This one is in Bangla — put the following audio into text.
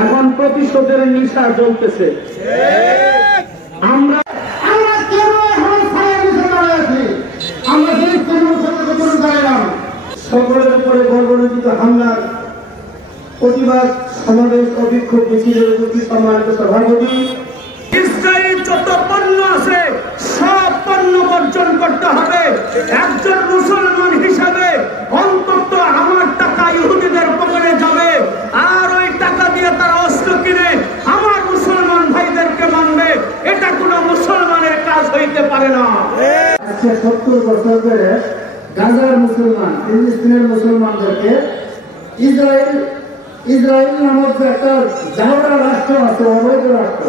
এখন প্রতিশোধের নিশা জ্বলতেছে। আমরা সকলের উপরে বর্বরোচিত হামলার প্রতিবাদ সমাবেশ ও বিক্ষোভ মিছিলের উপস্থিত সম্মানিত সভাপতি, ইসরায়েল যত পণ্য আছে সব পণ্য বর্জন করতে হবে। একজন মুসলমান হিসাবে অন্তত আমার টাকা ইহুদিদের পকেটে যাবে, আর ওই টাকা দিয়ে তারা অস্ত্র কিনে আমার মুসলমান ভাইদেরকে মানবে। এটা কোনো মুসলমানের কাজ হইতে পারে না। 70 বছর ধরে গাজার মুসলমান, ফিলিস্তিনের মুসলমানদেরকে ইসরায়েল নামক একটা জায়গা রাষ্ট্র আছে, অবৈধ রাষ্ট্র,